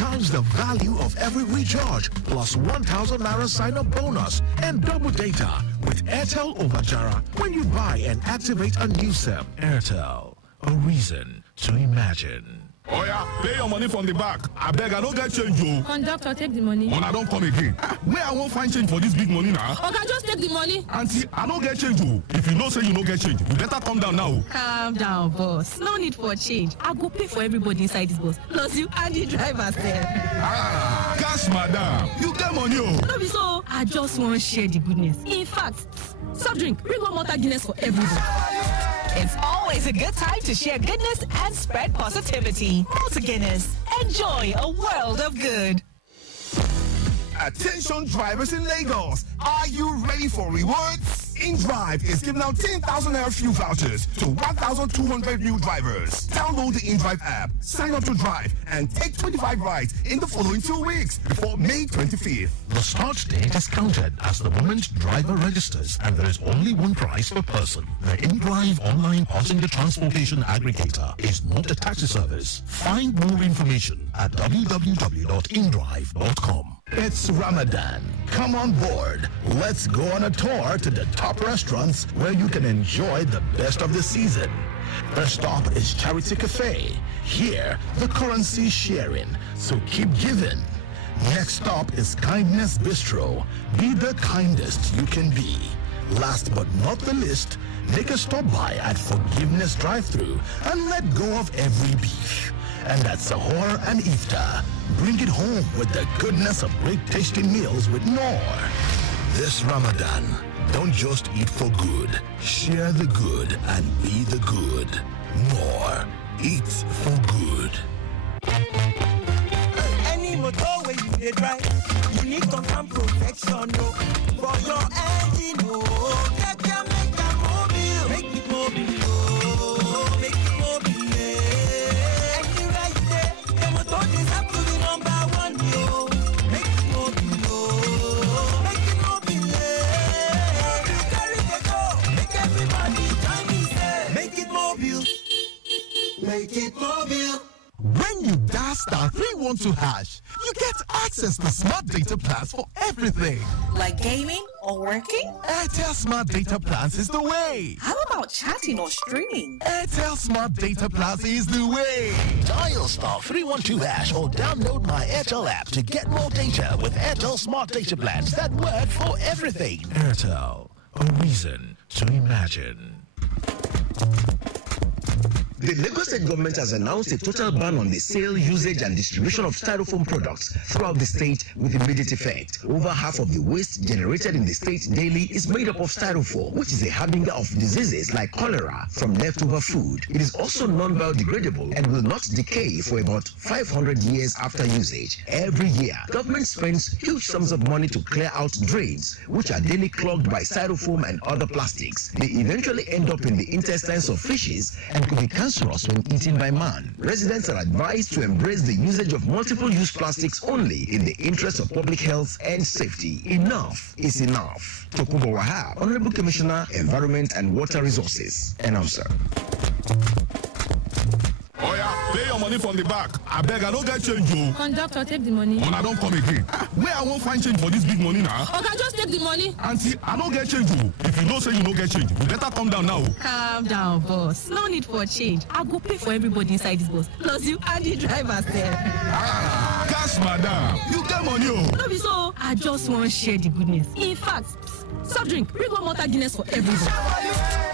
times the value of every recharge, plus 1,000 naira sign-up bonus and double data with Airtel Ovajara when you buy and activate a new SIM. Airtel, a reason to imagine. Oh yeah, pay your money from the back. I beg, I don't get change, you. Conductor, take the money. When I don't come again. Where I won't find change for this big money now. Okay, just take the money. Auntie, I don't get change, you. If you know say you don't get change, you better come down now. Calm down, boss. No need for change. I go pay for everybody inside this bus. Plus you and the driver, sir. Ah, cash, madam. You get money, oh. No be so. I just want to share the goodness. In fact, soft drink, bring one Malta Guinness for everybody. It's always a good time to share goodness and spread positivity. Malta Guinness. Enjoy a world of good. Attention drivers in Lagos, are you ready for rewards? InDrive is giving out 10,000 naira fuel vouchers to 1,200 new drivers. Download the InDrive app, sign up to drive, and take 25 rides in the following 2 weeks before May 25th. The start date is counted as the moment driver registers, and there is only one price per person. The InDrive online passenger transportation aggregator is not a taxi service. Find more information at www.indrive.com. It's Ramadan. Come on board. Let's go on a tour to the top restaurants where you can enjoy the best of the season. First stop is Charity Cafe. Here, the currency is sharing, so keep giving. Next stop is Kindness Bistro. Be the kindest you can be. Last but not the least, make a stop by at Forgiveness Drive-Thru and let go of every beef. And at Sahur and Iftar, bring it home with the goodness of great tasting meals with more. This Ramadan, don't just eat for good. Share the good and be the good. More. Eat for good. Any motor where you dey drive, you need confirm protection, no. For your engine, no. Make it mobile, make it mobile, oh. Make it mobile, yeah. Anywhere you dey, the motor deserve to be number one, yo. Make it mobile, oh. Make it mobile, yeah. You carry the go, make everybody join me, say. Make it mobile, make it mobile. When you dial *312#, you get access to smart data plans for everything. Like gaming or working? Airtel Smart Data Plans is the way. How about chatting or streaming? Airtel Smart Data Plans is the way. Dial *312# or download my Airtel app to get more data with Airtel Smart Data Plans that work for everything. Airtel, a reason to imagine. The Lagos State government has announced a total ban on the sale, usage, and distribution of styrofoam products throughout the state with immediate effect. Over half of the waste generated in the state daily is made up of styrofoam, which is a harbinger of diseases like cholera from leftover food. It is also non-biodegradable and will not decay for about 500 years after usage. Every year, government spends huge sums of money to clear out drains, which are daily clogged by styrofoam and other plastics. They eventually end up in the intestines of fishes and could be cancerous when eaten by man. Residents are advised to embrace the usage of multiple-use plastics only in the interest of public health and safety. Enough is enough. Tokunbo Wahab, Honorable Commissioner, Environment and Water Resources. Announcer. Oh yeah, pay your money from the back. I beg, I don't get change, you. Conductor, take the money. When I don't come again. Where I won't find change for this big money now. Okay, just take the money. Auntie, I don't get change, you. If you know say you don't get change, you better come down now. Calm down, boss. No need for change. I go pay for everybody inside this bus. Plus you and the driver, sir. Ah, cash, madam. You get money, oh. No be so. I just want to share the goodness. In fact, soft drink, bring one Malta Guinness for everybody.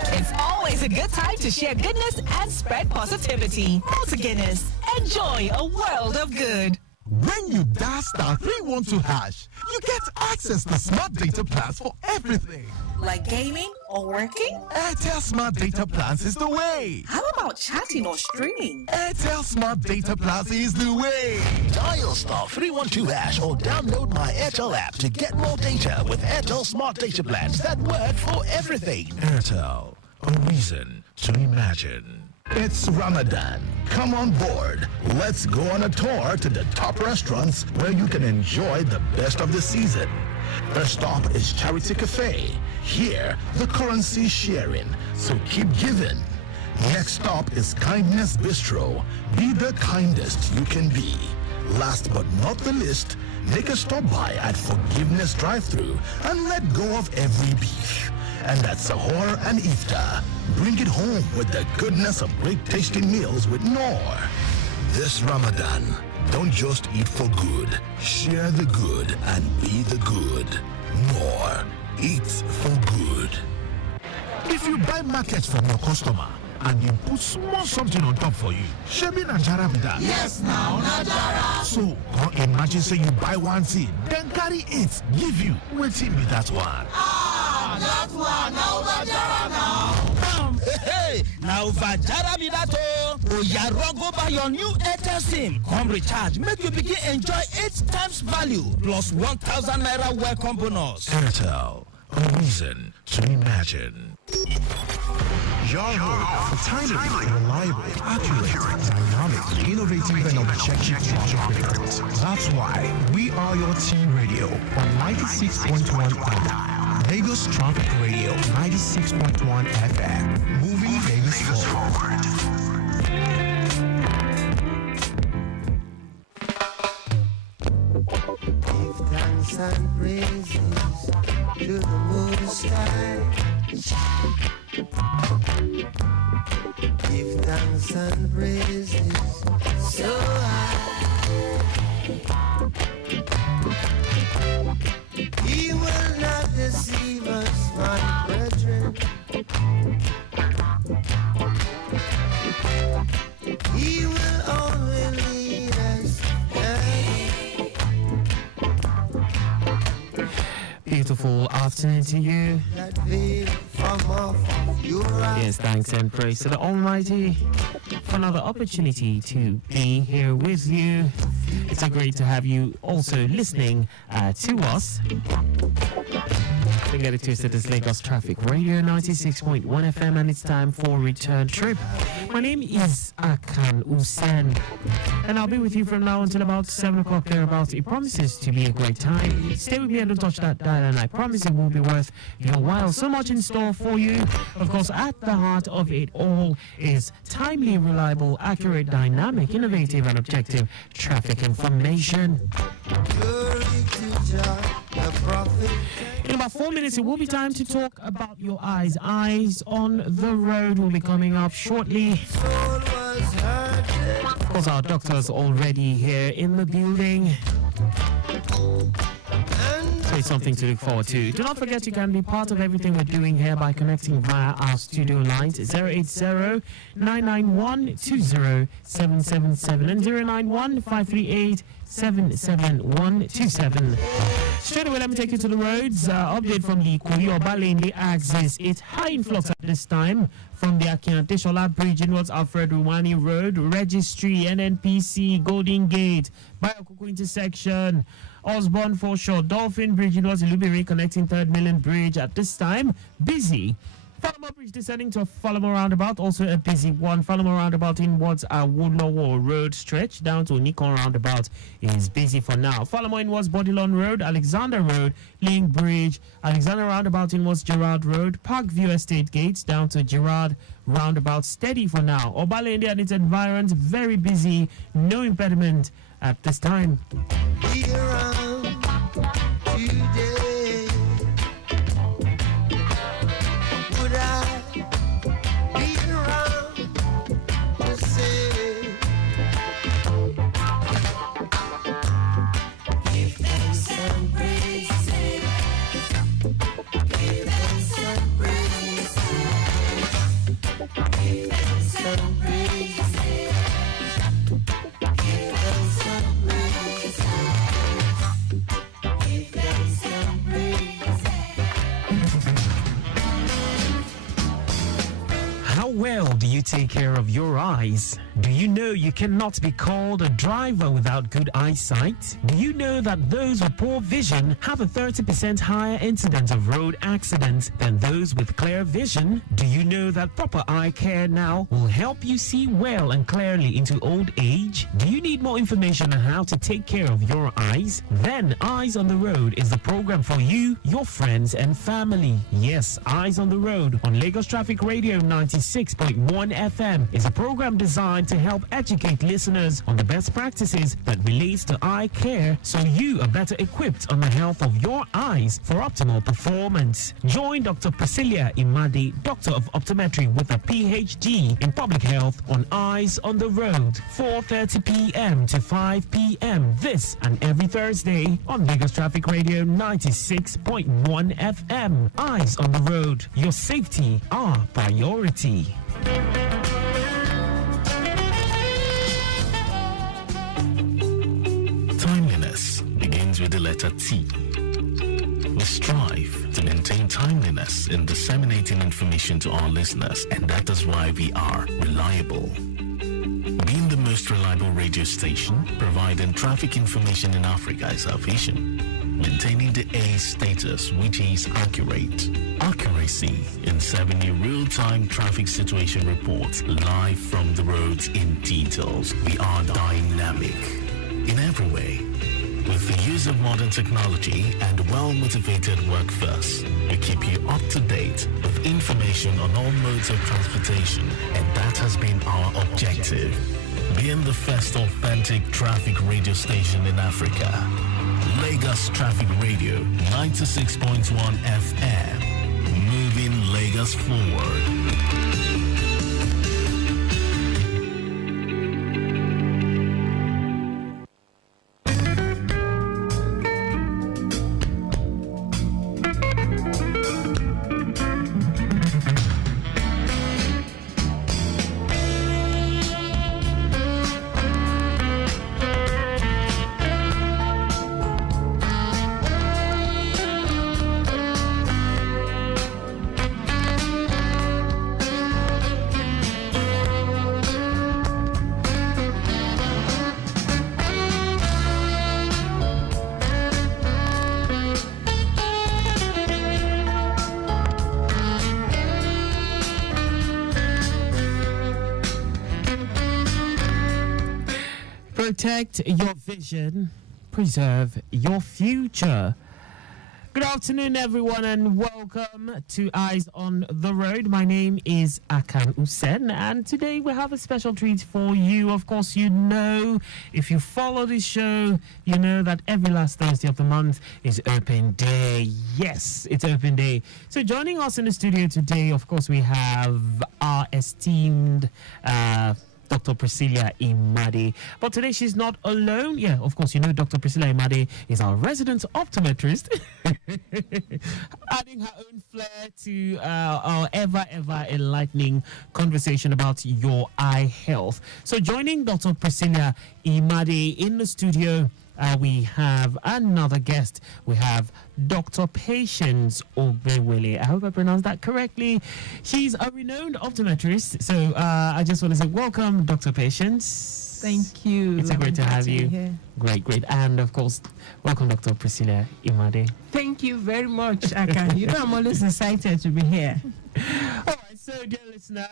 It's always a good time to share goodness and spread positivity. Malta Guinness. Enjoy a world of good. When you dial *312#, you get access to smart data plans for everything. Like gaming or working? Airtel Smart Data Plans is the way. How about chatting or streaming? Airtel Smart Data Plans is the way. Dial *312# or download my Airtel app to get more data with Airtel Smart Data Plans that work for everything. Airtel, a reason to imagine. It's Ramadan. Come on board. Let's go on a tour to the top restaurants where you can enjoy the best of the season. First stop is Charity Cafe. Here, the currency is sharing, so keep giving. Next stop is Kindness Bistro. Be the kindest you can be. Last but not the least, make a stop by at Forgiveness Drive-Thru and let go of every beef. And at Sahur and Iftar, bring it home with the goodness of great tasting meals with Noor. This Ramadan, don't just eat for good. Share the good and be the good. Noor, eat for good. If you buy market from your customer and you put small something on top for you, shebi Najara be that. Yes, now, Najara. So, come imagine say you buy one thing, then carry it, give you. Wetin be that one? That one, now, Najara now. Hey, now Vajara be that oh yeah, go buy your new Airtel SIM. Come recharge, make you begin enjoy 8 times value plus 1,000 naira welcome bonus. Airtel, a reason to imagine. Your home, timely, reliable, accurate, dynamic, innovative, and objective market. That's why we are your team radio on 96.1 FM. Lagos Traffic Radio, 96.1 FM. Moving Lagos forward. Give thanks and praises to the Most High. Give thanks and praises so high. He will not deceive us, my brethren. He will only lead us. Beautiful afternoon to you. That veil from off of your eyes. Yes, thanks and praise to the Almighty for another opportunity to be here with you. It's so great to have you also listening to us. Don't get it twisted, it's Lagos Traffic Radio 96.1 FM, and it's time for Return Trip. My name is Akan Usen, and I'll be with you from now until about 7 o'clock thereabouts. It promises to be a great time. Stay with me and don't touch that dial, and I promise it will be worth your while. So much in store for you. Of course, at the heart of it all is timely, reliable, accurate, dynamic, innovative, and objective traffic information. Glory to Jah, the prophet. In about 4 minutes, it will be time to talk about your eyes. Eyes on the Road will be coming up shortly. Soul was hurting. Of course, our doctor's already here in the building. So it's something to look forward to. Do not forget you can be part of everything we're doing here by connecting via our studio lines 080-991-20777 and 091-538-77127. Straight away, let me take you to the roads. Update from the Koyo-Balende axis. It's high influx at this time from the Akinateshola Bridge inwards Alfred Rumani Road, Registry, NNPC, Golden Gate, Bayokuku intersection, Osborne Foreshore, Dolphin Bridge inwards Ilubiri connecting 3rd Million Bridge at this time. Busy. Falamo Bridge descending to Falamo Roundabout, also a busy one. Falamo Roundabout inwards Woodlaw Road stretch down to Nikon Roundabout is busy for now. Falamo inwards Bodilon Road, Alexander Road, Link Bridge, Alexander Roundabout inwards Gerard Road, Parkview Estate Gates down to Gerard Roundabout, steady for now. Obalende and its environs very busy, no impediment at this time. Be around today. Would I be around to say, give thanks and praises, give thanks and praises, give thanks and praises, give thanks and praises, give thanks and praises. How well do you take care of your eyes? Do you know you cannot be called a driver without good eyesight? Do you know that those with poor vision have a 30% higher incidence of road accidents than those with clear vision? Do you know that proper eye care now will help you see well and clearly into old age? Do you need more information on how to take care of your eyes? Then Eyes on the Road is the program for you, your friends and family. Yes, Eyes on the Road on Lagos Traffic Radio 96.1 FM is a program designed to help educate listeners on the best practices that relates to eye care so you are better equipped on the health of your eyes for optimal performance. Join Dr. Priscilla Imadi, Doctor of Optometry with a PhD in Public Health on Eyes on the Road, 4:30 p.m. to 5 p.m. this and every Thursday on Lagos Traffic Radio 96.1 FM. Eyes on the Road. Your safety our priority. Timeliness begins with the letter T. We strive to maintain timeliness in disseminating information to our listeners, and that is why we are reliable. Being the most reliable radio station, providing traffic information in Africa is our vision. Maintaining the A status, which is accurate. Accuracy in serving you real-time traffic situation reports live from the roads in details. We are dynamic in every way. With the use of modern technology and well-motivated workforce, we keep you up to date with information on all modes of transportation, and that has been our objective. Being the first authentic traffic radio station in Africa. Lagos Traffic Radio 96.1 FM. Moving Lagos forward. Protect your vision, preserve your future. Good afternoon, everyone, and welcome to Eyes on the Road. My name is Akan Usen, and today we have a special treat for you. Of course, you know, if you follow this show, you know that every last Thursday of the month is Open Day. Yes, it's Open Day. So joining us in the studio today, of course, we have our esteemed Dr. Priscilla Imadi. But today she's not alone. Yeah, of course, you know Dr. Priscilla Imadi is our resident optometrist, adding her own flair to our ever enlightening conversation about your eye health. So joining Dr. Priscilla Imadi in the studio, we have another guest. We have Dr. Patience Obewele. I hope I pronounced that correctly. She's a renowned optometrist. So I just want to say welcome, Dr. Patience. Thank you. It's great to have you. Here. Great. And of course, welcome, Dr. Priscilla Imade. Thank you very much, Akan. You know, I'm always excited to be here. All right, so dear listener,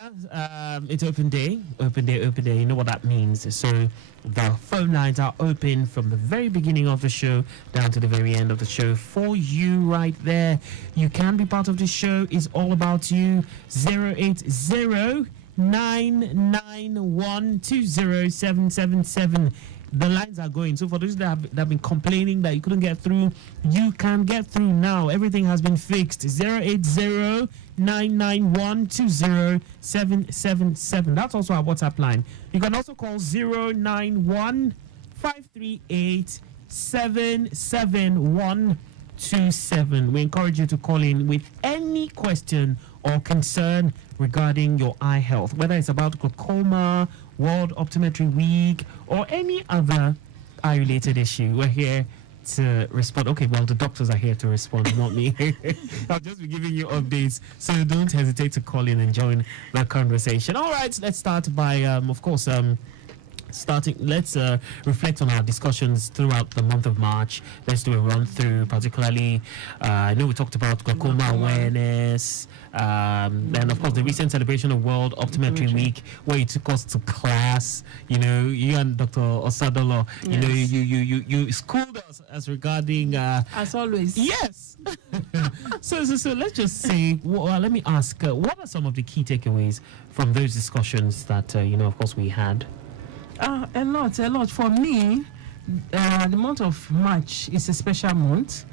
it's Open Day. Open Day. You know what that means. So the phone lines are open from the very beginning of the show down to the very end of the show for you right there. You can be part of the show. It's all about you. 080-991-20777. The lines are going. So for those that have been complaining that you couldn't get through, you can get through now. Everything has been fixed. 080-991-20777. That's also our WhatsApp line. You can also call 091-538-77127. We encourage you to call in with any question or concern regarding your eye health, whether it's about glaucoma, World Optometry Week, or any other eye-related issue. We're here to respond. Okay, well, the doctors are here to respond, not me. I'll just be giving you updates, so don't hesitate to call in and join the conversation. All right, let's start by, of course, let's reflect on our discussions throughout the month of March. Let's do a run through, particularly. I know we talked about glaucoma awareness. And of course, the recent celebration of World Optometry Week, where you took us to class. You know, you and Dr. Osadolo. You know, you schooled us as regarding. As always. Yes. So let's just say. Well, let me ask. What are some of the key takeaways from those discussions that of course, we had? A lot. For me, the month of March is a special month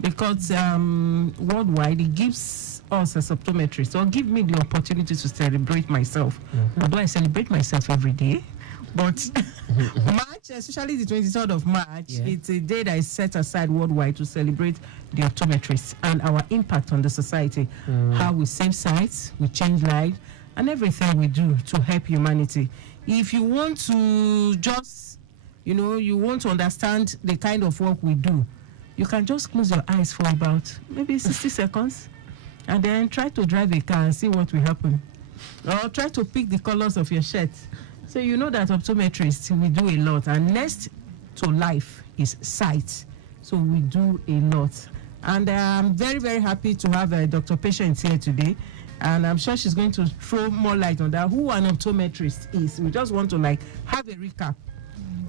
because worldwide it gives us as optometrists, or give me the opportunity to celebrate myself. Although I celebrate myself every day, but March, especially the 23rd of March, it's a day that is set aside worldwide to celebrate the optometrists and our impact on the society, how we save sights, we change lives, and everything we do to help humanity. If you want to just, you want to understand the kind of work we do, you can just close your eyes for about maybe 60 seconds and then try to drive a car and see what will happen. Or try to pick the colors of your shirt. So you know that optometrists, we do a lot. And next to life is sight. So we do a lot. And I'm very, very happy to have Dr. Patience here today. And I'm sure she's going to throw more light on that, who an optometrist is. We just want to have a recap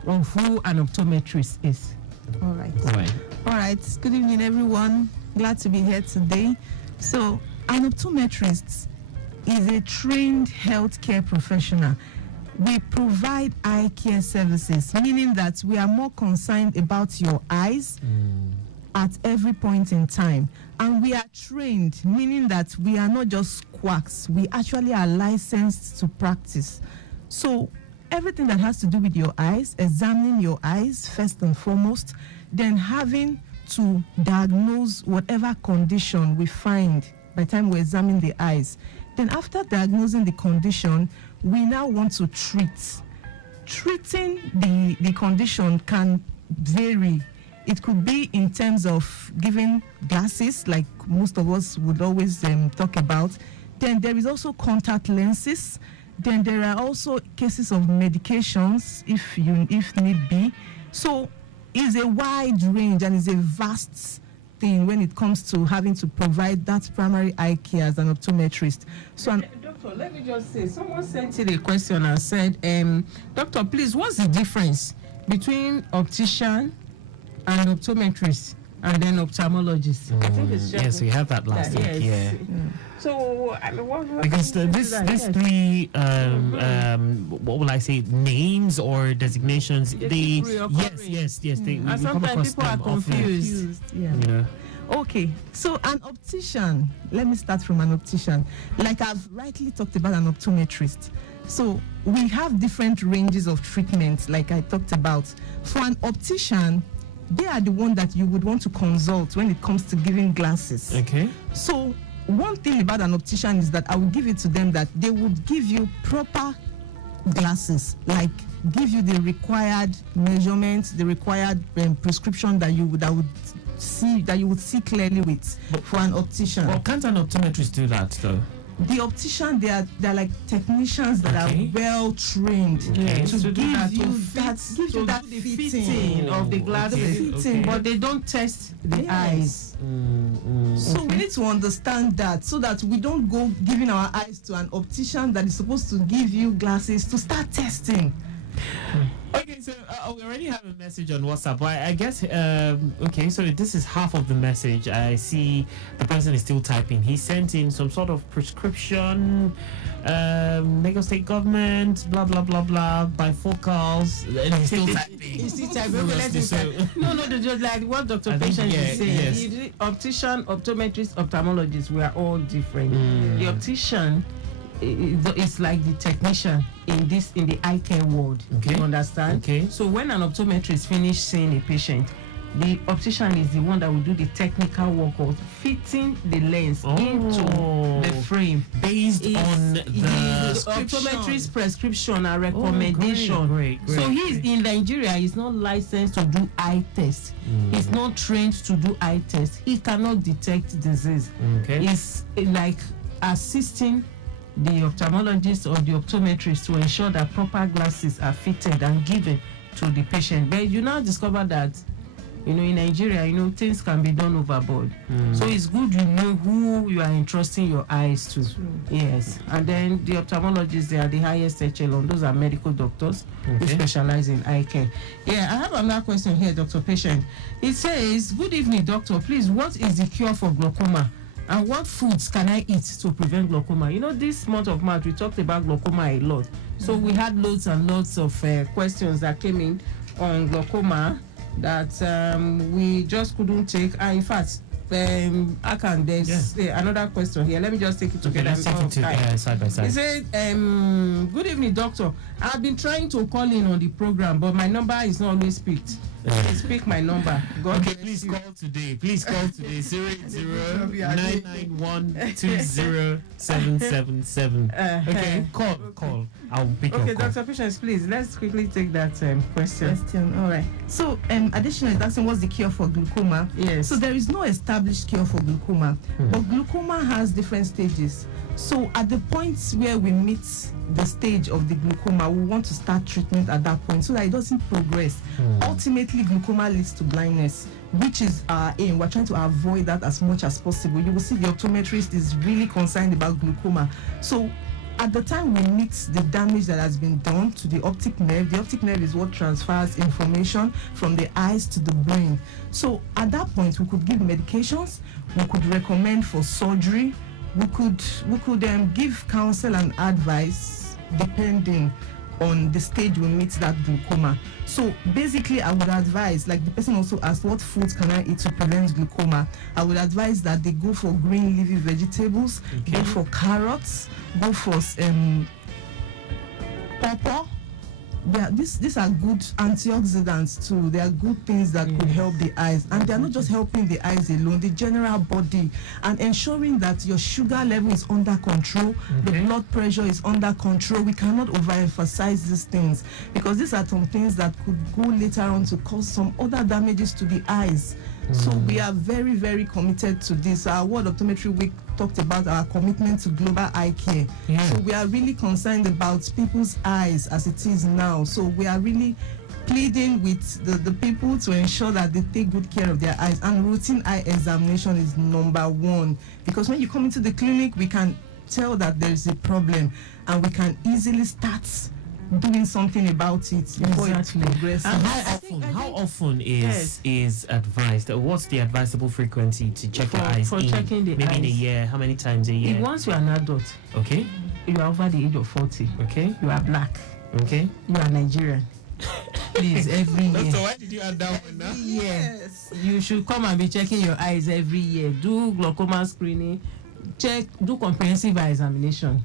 of who an optometrist is. All right. Good evening, everyone. Glad to be here today. So, an optometrist is a trained healthcare professional. We provide eye care services, meaning that we are more concerned about your eyes at every point in time. And we are trained, meaning that we are not just quacks. We actually are licensed to practice. So, everything that has to do with your eyes, examining your eyes first and foremost, then having to diagnose whatever condition we find by the time we examine the eyes. Then after diagnosing the condition, we now want to treat. Treating the condition can vary. It could be in terms of giving glasses, like most of us would always talk about. Then there is also contact lenses. Then there are also cases of medications, if need be. So it's a wide range and it's a vast thing when it comes to having to provide that primary eye care as an optometrist. So, Doctor, let me just say, someone sent in a question and said, Doctor, please, what's the difference between optician and optometrist and then ophthalmologist? I think it's yes, we have that last week. Yes. Yeah. So, I mean, what because this three what will I say, names or designations, yes they and sometimes people are confused. Okay, so an optician, let me start from an optician. Like I've rightly talked about an optometrist. So we have different ranges of treatment, like I talked about. For an optician, they are the one that you would want to consult when it comes to giving glasses. Okay. So one thing about an optician is that I will give it to them that they would give you proper glasses, like give you the required measurements, the required prescription that you would see clearly with for an optician. Well, can't an optometrist do that though? The optician, they are like technicians that are well trained to give you that fitting of the glasses, but they don't test the eyes. So we need to understand that, so that we don't go giving our eyes to an optician that is supposed to give you glasses to start testing. Okay, so we already have a message on WhatsApp. I guess, okay, so this is half of the message. I see the person is still typing. He sent in some sort of prescription, Lagos State government, blah, blah, blah, blah, bifocals. And he's still typing. He's still typing. No, they're just like what Dr. Patience is saying. Yes. Optician, optometrist, ophthalmologist, we are all different. The optician, it's like the technician in the eye care world. You understand? So when an optometrist finishes seeing a patient, the optician is the one that will do the technical work of fitting the lens into the frame based on the optometrist prescription and recommendation. Great. So he's in Nigeria. He's not licensed to do eye tests. He's not trained to do eye tests. He cannot detect disease. He's like assisting the ophthalmologist or the optometrist to ensure that proper glasses are fitted and given to the patient. But you now discover that, in Nigeria, things can be done overboard. So it's good you know who you are entrusting your eyes to. Yes. And then the ophthalmologists, they are the highest echelon. Those are medical doctors who specialize in eye care. Yeah, I have another question here, Dr. Patient. It says, good evening, doctor. Please, what is the cure for glaucoma? And what foods can I eat to prevent glaucoma? This month of March, we talked about glaucoma a lot. So we had loads and loads of questions that came in on glaucoma that we just couldn't take. In fact, Akan, there's another question here. Let me just take it together. Let's take it side by side. He said, good evening, doctor. I've been trying to call in on the program, but my number is not always picked. Please pick my number. Okay, please call today. Please call today. 080-991-20777. Okay, call. I'll pick your call. Okay, Dr. Patience, please, let's quickly take that question. All right. So, additional is asking what's the cure for glaucoma? Yes. So, there is no established cure for glaucoma, but glaucoma has different stages. So, at the point where we meet the stage of the glaucoma, we want to start treatment at that point so that it doesn't progress. Ultimately, glaucoma leads to blindness, which is our aim. We're trying to avoid that as much as possible. You will see the optometrist is really concerned about glaucoma. So, at the time we meet the damage that has been done to the optic nerve is what transfers information from the eyes to the brain. So, at that point, we could give medications, we could recommend for surgery, we could give counsel and advice depending on the stage we meet that glaucoma. So basically, I would advise, like the person also asked, what foods can I eat to prevent glaucoma? I would advise that they go for green leafy vegetables, go for carrots, go for pawpaw. These are good antioxidants too. They are good things that could help the eyes, and they are not just helping the eyes alone, the general body, and ensuring that your sugar level is under control, the blood pressure is under control. We cannot overemphasize these things because these are some things that could go later on to cause some other damages to the eyes. So we are very, very committed to this. Our World Optometry Week talked about our commitment to global eye care. So we are really concerned about people's eyes as it is now. So we are really pleading with the people to ensure that they take good care of their eyes. And routine eye examination is number one. Because when you come into the clinic, we can tell that there is a problem and we can easily start doing something about it before it progresses. How often is advised? What's the advisable frequency to check your eyes? For checking the maybe eyes. in a year. How many times a year? Once you are an adult, you are over the age of 40. You are black. You are Nigerian. Please, every year. So why did you add that one now? Yes. You should come and be checking your eyes every year. Do glaucoma screening. Do comprehensive eye examination.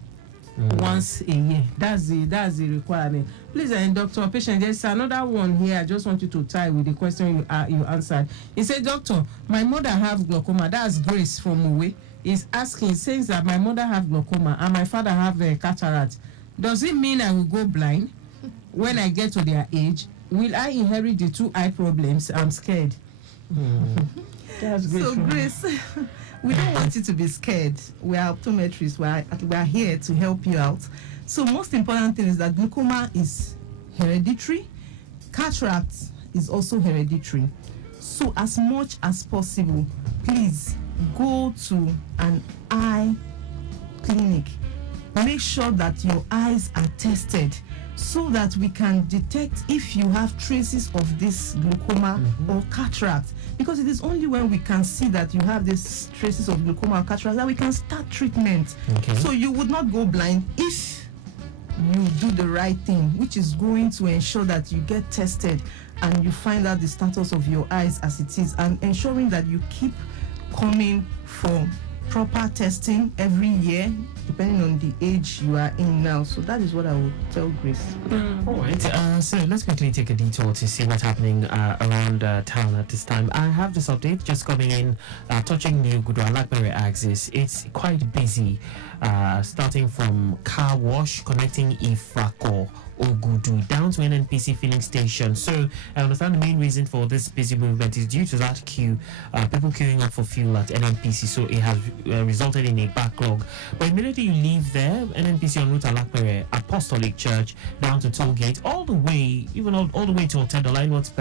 Once a year. That's the requirement. Please, Dr. Patient, there's another one here. I just want you to tie with the question you answered. He said, Doctor, my mother have glaucoma. That's Grace from Uwe. He's asking, says that my mother have glaucoma and my father have cataract. Does it mean I will go blind when I get to their age? Will I inherit the two eye problems? I'm scared. That's Grace. So, Grace, we don't want you to be scared. We are optometrists. We are here to help you out. So most important thing is that glaucoma is hereditary. Cataract is also hereditary. So as much as possible, please go to an eye clinic. Make sure that your eyes are tested so that we can detect if you have traces of this glaucoma or cataract. Because it is only when we can see that you have these traces of glaucoma or cataract that we can start treatment. So you would not go blind if you do the right thing, which is going to ensure that you get tested and you find out the status of your eyes as it is, and ensuring that you keep coming for proper testing every year, depending on the age you are in now. So that is what I would tell Grace. All right. So let's quickly take a detour to see what's happening around town at this time. I have this update just coming in, touching New Gudwa Lakbere axis. It's quite busy, starting from car wash connecting Ifrako Ogudu down to NNPC filling station. So I understand the main reason for this busy movement is due to that queue, people queuing up for fuel at NNPC. So it has resulted in a backlog. But immediately you leave there, NNPC en route Alakpere Apostolic Church down to Tollgate, all the way, even all the way to Otedola in What's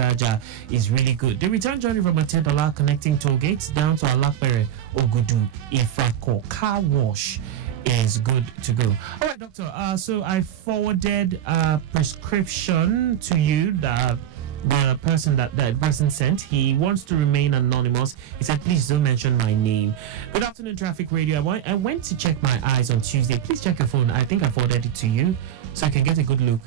is really good. The return journey from Otedola connecting Tollgate down to Alakpere Ogudu Ifako Car Wash is good to go. All right, doctor. So I forwarded a prescription to you that the person sent. He wants to remain anonymous. He said, please don't mention my name. Good afternoon, Traffic Radio. I went to check my eyes on Tuesday. Please check your phone. I think I forwarded it to you so you can get a good look.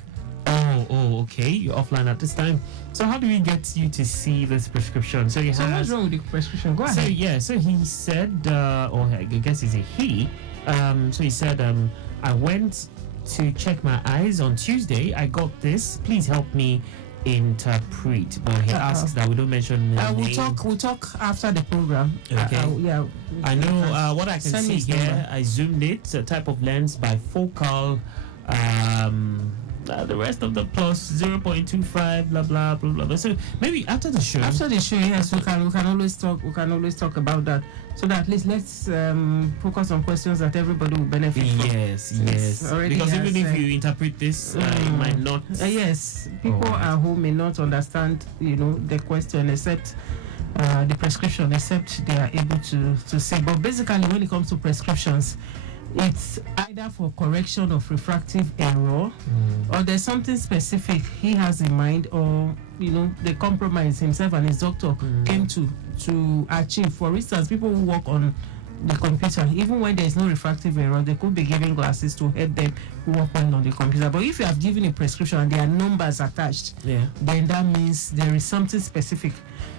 Oh, okay. You're offline at this time. So how do we get you to see this prescription? So what's wrong with the prescription? Go ahead. So he said, or I guess it's a he. So he said, I went to check my eyes on Tuesday. I got this. Please help me interpret. But he asks that we don't mention the name. We'll talk after the program. Okay. Yeah. I know what I can see here. Number. I zoomed it. A type of lens bifocal. The rest of the plus 0.25 blah blah blah blah. So maybe after the show. Yes, we can always talk. We can always talk about that. So that at least let's focus on questions that everybody will benefit from. Yes. Because even if you interpret this, it might not. Yes, people at home may not understand, the question except the prescription, except they are able to see. But basically, when it comes to prescriptions, it's either for correction of refractive error, or there's something specific he has in mind, or the compromise himself and his doctor came to achieve. For instance, people who work on the computer, even when there is no refractive error, they could be given glasses to help them work well on the computer. But if you have given a prescription and there are numbers attached, then that means there is something specific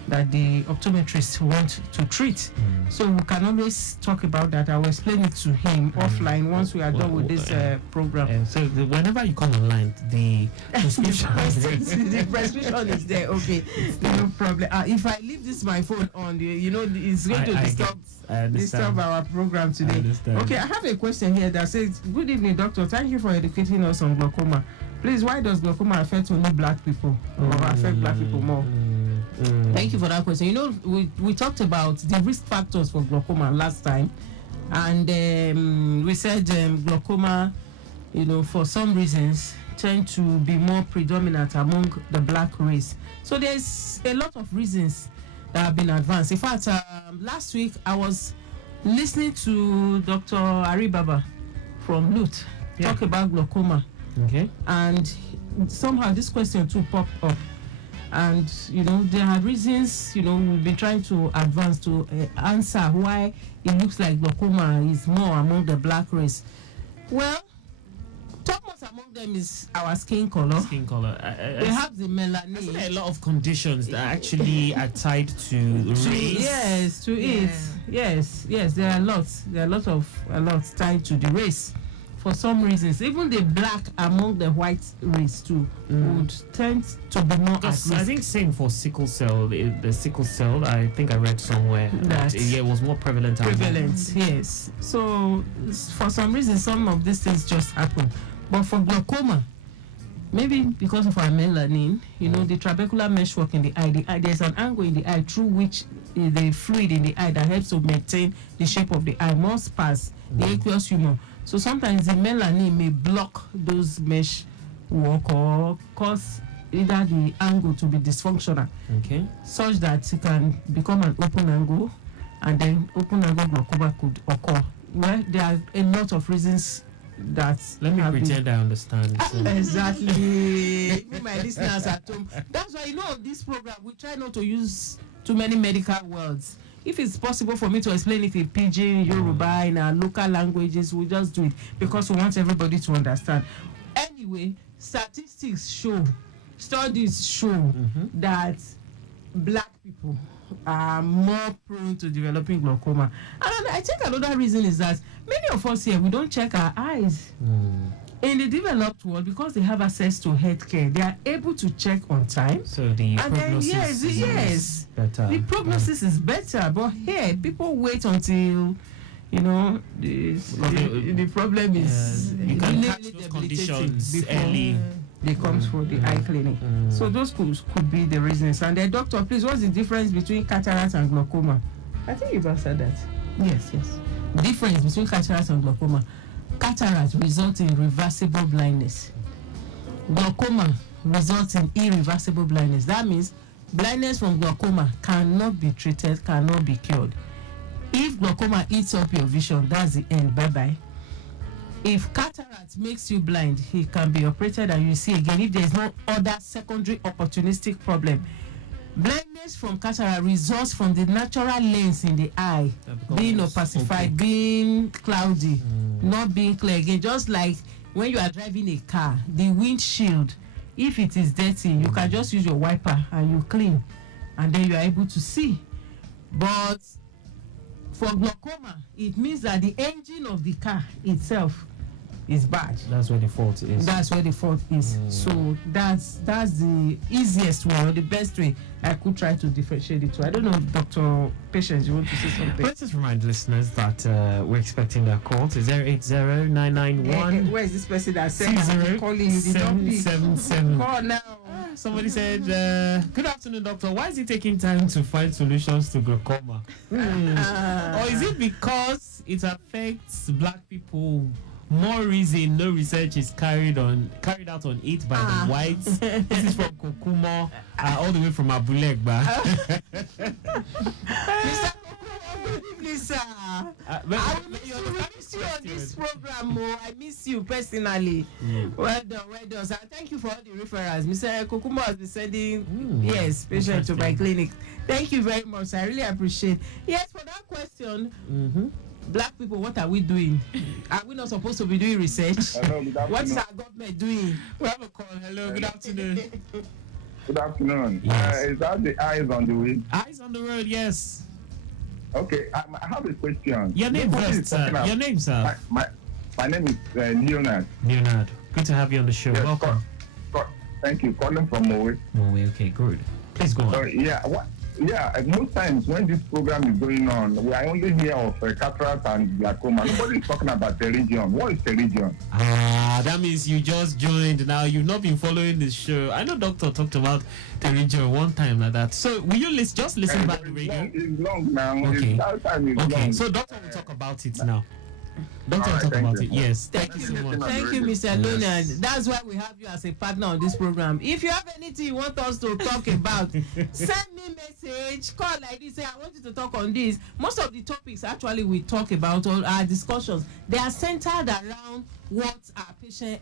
that the optometrist want to treat. So we can always talk about that. I will explain it to him offline once we are done with this program. So whenever you come online, the prescription the prescription is there. Okay, no problem. If I leave this my phone on, it's going to disturb our program today. Okay, I have a question here that says, good evening, doctor. Thank you for educating us on glaucoma. Please, why does glaucoma affect only black people or affect black people more? Thank you for that question. We talked about the risk factors for glaucoma last time, and we said glaucoma, for some reasons, tend to be more predominant among the black race. So there's a lot of reasons that have been advanced. In fact, last week I was listening to Dr. Aribaba from LUT talk about glaucoma. Okay. And somehow this question too popped up. And, there are reasons, we've been trying to advance to answer why it looks like glaucoma is more among the black race. Well, topmost among them is our skin color. They have the melanin. There are a lot of conditions that actually are tied to race. Yes, to it. Yes. There are lots. There are a lot tied to the race. For some reasons, even the black among the white race too would tend to be more at risk. I think same for sickle cell. The sickle cell, I think I read somewhere that it was more prevalent. Yes. So for some reason, some of these things just happen. But for glaucoma, maybe because of our melanin, the trabecular meshwork in the eye, there's an angle in the eye through which the fluid in the eye that helps to maintain the shape of the eye must pass the aqueous humor. So sometimes the melanin may block those mesh work or cause either the angle to be dysfunctional, such that it can become an open angle, and then open angle glaucoma could occur. Well, there are a lot of reasons that. Let me pretend I understand. Exactly. Even my listeners at home. That's why this program we try not to use too many medical words. If it's possible for me to explain it in Pidgin, Yoruba, in our local languages, we'll just do it because we want everybody to understand. Anyway, studies show that black people are more prone to developing glaucoma. And I think another reason is that many of us here, we don't check our eyes. In the developed world, because they have access to healthcare, they are able to check on time. So the prognosis is better. The prognosis is better, but here people wait until the problem is you can catch those conditions early. They come for the eye clinic. So those could be the reasons. And the doctor, please, what's the difference between cataract and glaucoma? I think you've answered that. Yes. difference between cataract and glaucoma. Cataract results in reversible blindness. Glaucoma results in irreversible blindness. That means blindness from glaucoma cannot be treated, cannot be cured. If glaucoma eats up your vision, that's the end. Bye-bye. If cataract makes you blind, it can be operated and you see again if there is no other secondary opportunistic problem. Blindness from cataract results from the natural lens in the eye being opacified, being cloudy, not being clear again. Just like when you are driving a car, the windshield, if it is dirty, you can just use your wiper and you clean, and then you are able to see. But for glaucoma, it means that the engine of the car itself is bad. That's where the fault is. That's where the fault is. So that's the easiest way or the best way I could try to differentiate the two. I don't know, Dr. Patience, you want to say something? Let's just remind listeners that we're expecting their call to 080-991. Where is this person that said I'm calling you? Don't be. 777. Call now. Somebody said, good afternoon, doctor. Why is it taking time to find solutions to glaucoma? Or is it because it affects black people? More reason no research is carried out on it by the whites. This is from Kokumo, all the way from Abulegba. Mr. Kokumo, good evening, sir. I miss you on this program. I miss you personally. Well done, sir. Thank you for all the referrals. Mr. Kokumo has been sending patients to my clinic. Thank you very much. I really appreciate. Yes, for that question. Black people, what are we doing? Are we not supposed to be doing research? Hello, what is our government doing? We have a call. Hello, good afternoon. Good afternoon. Yes. Is that the eyes on the way? Eyes on the road, yes. Okay, I have a question. Your name first, sir. Your name, sir. My name is Leonard. Leonard, good to have you on the show. Yes, welcome. Thank you. Calling from Mowe. Mowe, okay, good. Please go on. Most times when this program is going on, we are only hear of cataract and glaucoma. Nobody is talking about pterygium. What is pterygium? That means you just joined now. You've not been following the show. I know doctor talked about pterygium one time like that. So will you just listen back to the radio? It's long now. Okay. Long. So doctor will talk about it now. Doctor will talk about it. Yes. Thank you so much. Thank you, Mr. Leonard. That's why we have you as a partner on this program. If you have anything you want us to talk about, send me message, call like this, say I want you to talk on this. Most of the topics actually we talk about, all our discussions, they are centered around what our patient,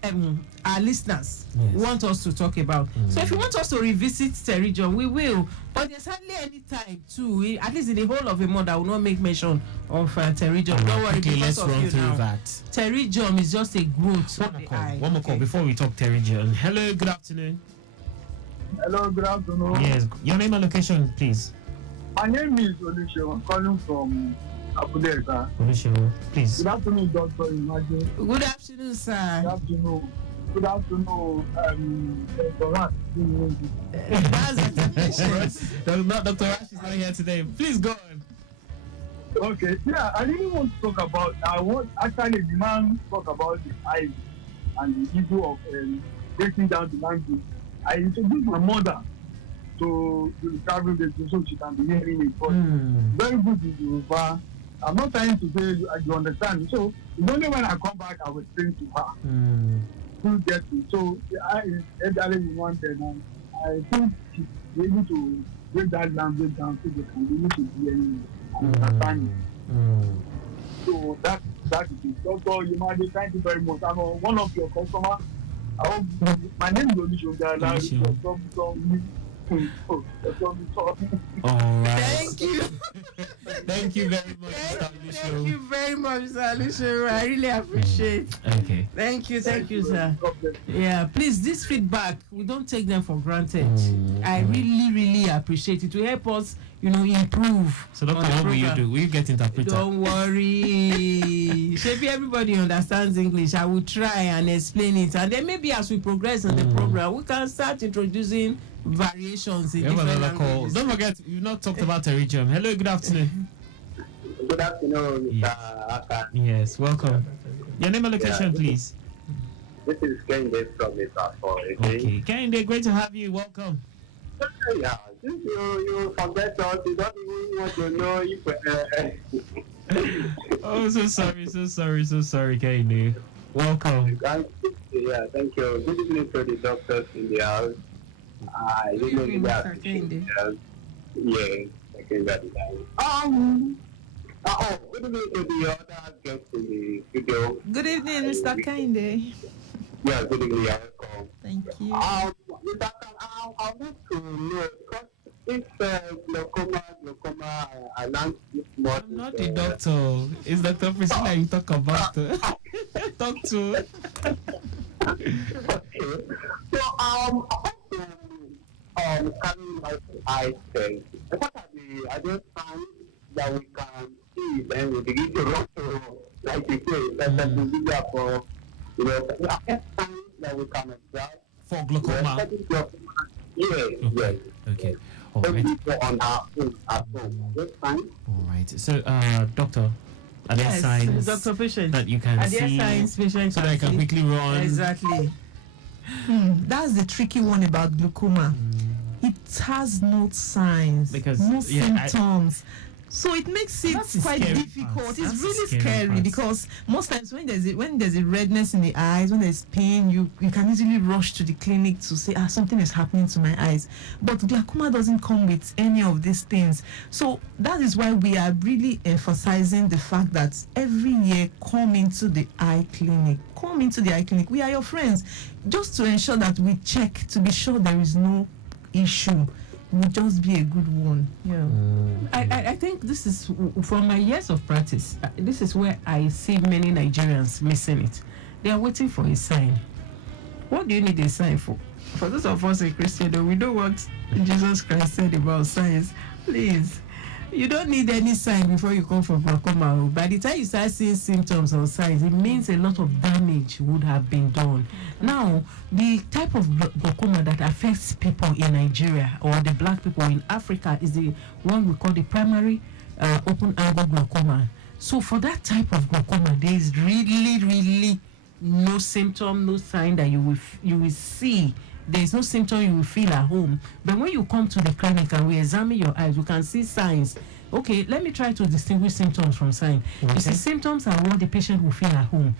our listeners want us to talk about. So if you want us to revisit pterygium, we will. But there's hardly any time to, at least in the whole of a month, I will not make mention of pterygium. Don't worry, because let's of run you through now. that. Pterygium is just a growth of the eye. One more call before we talk pterygium. Hello, good afternoon. Hello, good afternoon. Yes, your name and location, please. My name is Olusegun. I'm calling from Abulegba. Olusegun, please. Good afternoon, Dr. Imagine. Good afternoon, sir. Good afternoon. Good afternoon, Dr. Rash. Dr. Rash is not here today. Please go on. Okay, I really want to talk about, actually the man talk about the eyes and the issue of breaking down the language. I introduced my mother to the traveling business so she can be hearing it, but very good in Yoruba. I'm not trying to say you understand. So it's only when I come back I will explain to her. To get it. So I elderly wanted, and I think she's able to break that language down so they can be able to hear and understand it. So that is it. Doctor Yemade, thank you very much. I'm one of your customers. My name is Olusegun. All right. Thank you. Thank you very much, Mr. Thank you very much, Mr. Olusegun. I really appreciate. Okay. Thank you, sir. Yeah, please, this feedback, we don't take them for granted. I really appreciate it. To help us, improve. So, Doctor, what will you do? Will you get interpreter? Don't worry. Maybe everybody understands English. I will try and explain it, and then maybe as we progress in the program, we can start introducing variations in different languages. Don't forget, we've not talked about pterygium. Hello, good afternoon. Good afternoon, Mr. Akan. Yes, welcome. Your name and location, please. This is Kende from Mr. Okay, Kende, great to have you. Welcome. Yeah, since you forget us, you don't even want to know if Oh, so sorry, Kainu. Welcome. Thank you. Thank you. Good evening to the doctors in the house. I Good didn't evening, really Mr. appreciate Kende. it. Yeah, thank you very much. Good evening to the other guests in the studio. Good evening, Mr. Kinde. Yeah, good evening. You're welcome. Thank you. Mr. Khan, I want to know because this glaucoma, I learned this morning. I'm not a doctor. It's Dr. Priscilla you talk about. Talk to. Okay. So, I want to carry my eye test. What are the signs that we can see? Then we begin to run to, like you say, that we are for, signs that we can observe. For glaucoma. Yes. Okay. All right. On our own at home. That's fine. All right. So, doctor, are there signs Dr. Patient, that you can are see? there signs patient so that I can see? quickly run? Exactly. That's the tricky one about glaucoma. It has no signs, Because, no yeah, symptoms. So it makes it That's the quite scary difficult. part. It's That's the really scary scary part. because most times when there's a redness in the eyes, when there's pain, you can easily rush to the clinic to say something is happening to my eyes. But glaucoma doesn't come with any of these things. So that is why we are really emphasizing the fact that every year come into the eye clinic. Come into the eye clinic. We are your friends. Just to ensure that we check to be sure there is no issue. Would just be a good one. Yeah. I think this is, from my years of practice, this is where I see many Nigerians missing it. They are waiting for a sign. What do you need a sign for? For those of us in Christian, we know what Jesus Christ said about signs. Please, you don't need any sign before you come for glaucoma. By the time you start seeing symptoms or signs, it means a lot of damage would have been done. Now, the type of glaucoma that affects people in Nigeria or the black people in Africa is the one we call the primary open angle glaucoma. So for that type of glaucoma, there is really no symptom, no sign that you will see. There is no symptom you will feel at home. But when you come to the clinic and we examine your eyes, you can see signs. Okay, let me try to distinguish symptoms from signs. You see, symptoms are what the patient will feel at home.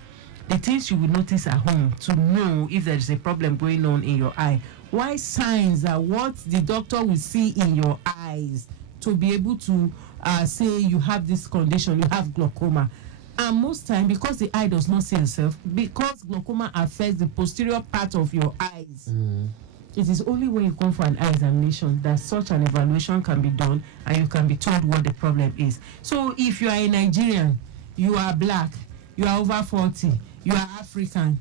The things you will notice at home to know if there is a problem going on in your eye. Why signs are what the doctor will see in your eyes to be able to say you have this condition, you have glaucoma. And most time, because the eye does not see itself, because glaucoma affects the posterior part of your eyes, it is only when you come for an eye examination that such an evaluation can be done and you can be told what the problem is. So if you are a Nigerian, you are black, you are over 40, you are African,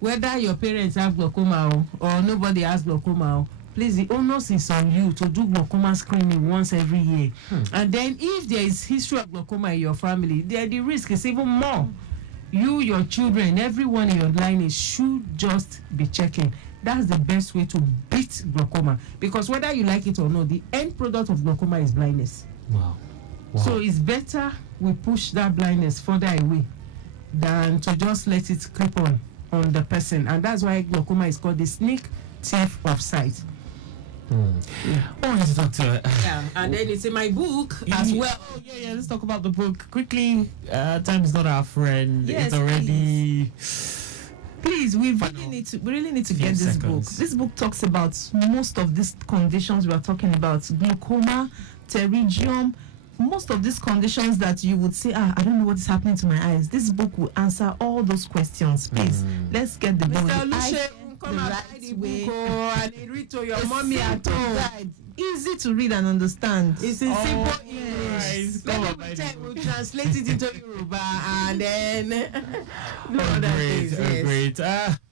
whether your parents have glaucoma or nobody has glaucoma, please, the onus is on you to do glaucoma screening once every year. And then if there is history of glaucoma in your family, the risk is even more. You, your children, everyone in your lineage should just be checking. That's the best way to beat glaucoma. Because whether you like it or not, the end product of glaucoma is blindness. Wow. So it's better we push that blindness further away than to just let it creep on the person. And that's why glaucoma is called the sneak thief of sight. Oh, yes, doctor. Yeah, and then it's in my book as well. Oh, yeah, let's talk about the book quickly. Time is not our friend. Yes, it's already. Please, we really need to get this book. This book talks about most of these conditions we are talking about: glaucoma, pterygium. Most of these conditions that you would say, I don't know what is happening to my eyes. This book will answer all those questions. Please, let's get the book. Come and buy the book and read to your mommy at home. Easy to read and understand. It's in simple English. We'll translate it into Yoruba and then do other things. Great.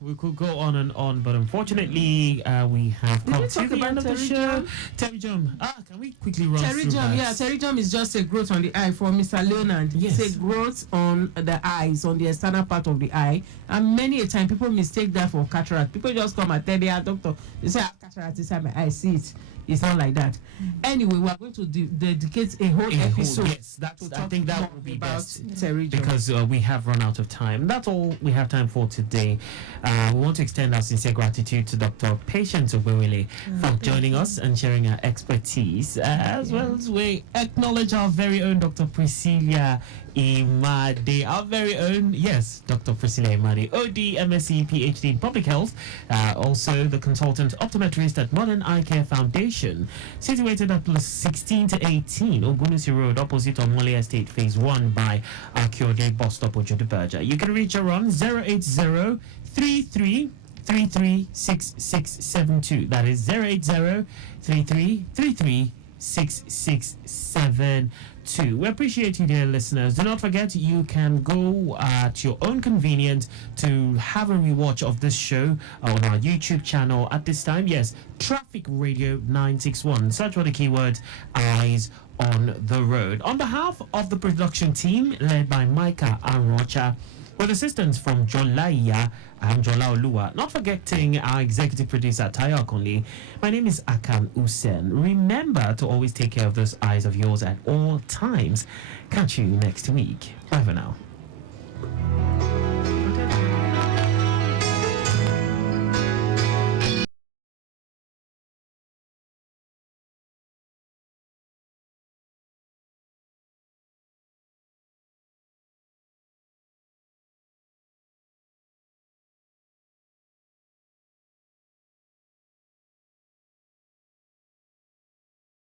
We could go on and on, but unfortunately, we have come to the end of the show. Pterygium. Can we quickly run through that? Yeah, pterygium is just a growth on the eye for Mr. Leonard. Yes. It's a growth on the eyes, on the external part of the eye. And many a time, people mistake that for cataract. People just come and tell their doctor, they say, I have cataract inside my eye, see it. It's not like that. Anyway, we are going to dedicate a whole episode. Yes, I think that would be best pterygium. because we have run out of time. That's all we have time for today. We want to extend our sincere gratitude to Dr. Patience Obewele for joining us and sharing our expertise, as well as we acknowledge our very own Dr. Priscilla Imade, our very own, yes, Dr. Priscilla Imade, OD, MSc, PhD in Public Health, also the consultant optometrist at Modern Eye Care Foundation, situated at plus 16 to 18 Ogunusi Road, opposite Omole Estate, Phase 1 by Akiode Bus Stop, Ojoduberja. You can reach her on 080 336672. That is 080-3333-6672. We appreciate you, dear listeners. Do not forget, you can go at your own convenience to have a rewatch of this show on our YouTube channel at this time. Yes, Traffic Radio 961. Search for the keyword Eyes on the Road. On behalf of the production team led by Micah Arocha, with assistance from Jolaya and Jola Olua. Not forgetting our executive producer, Tayo Akonle. My name is Akan Usen. Remember to always take care of those eyes of yours at all times. Catch you next week. Bye for now.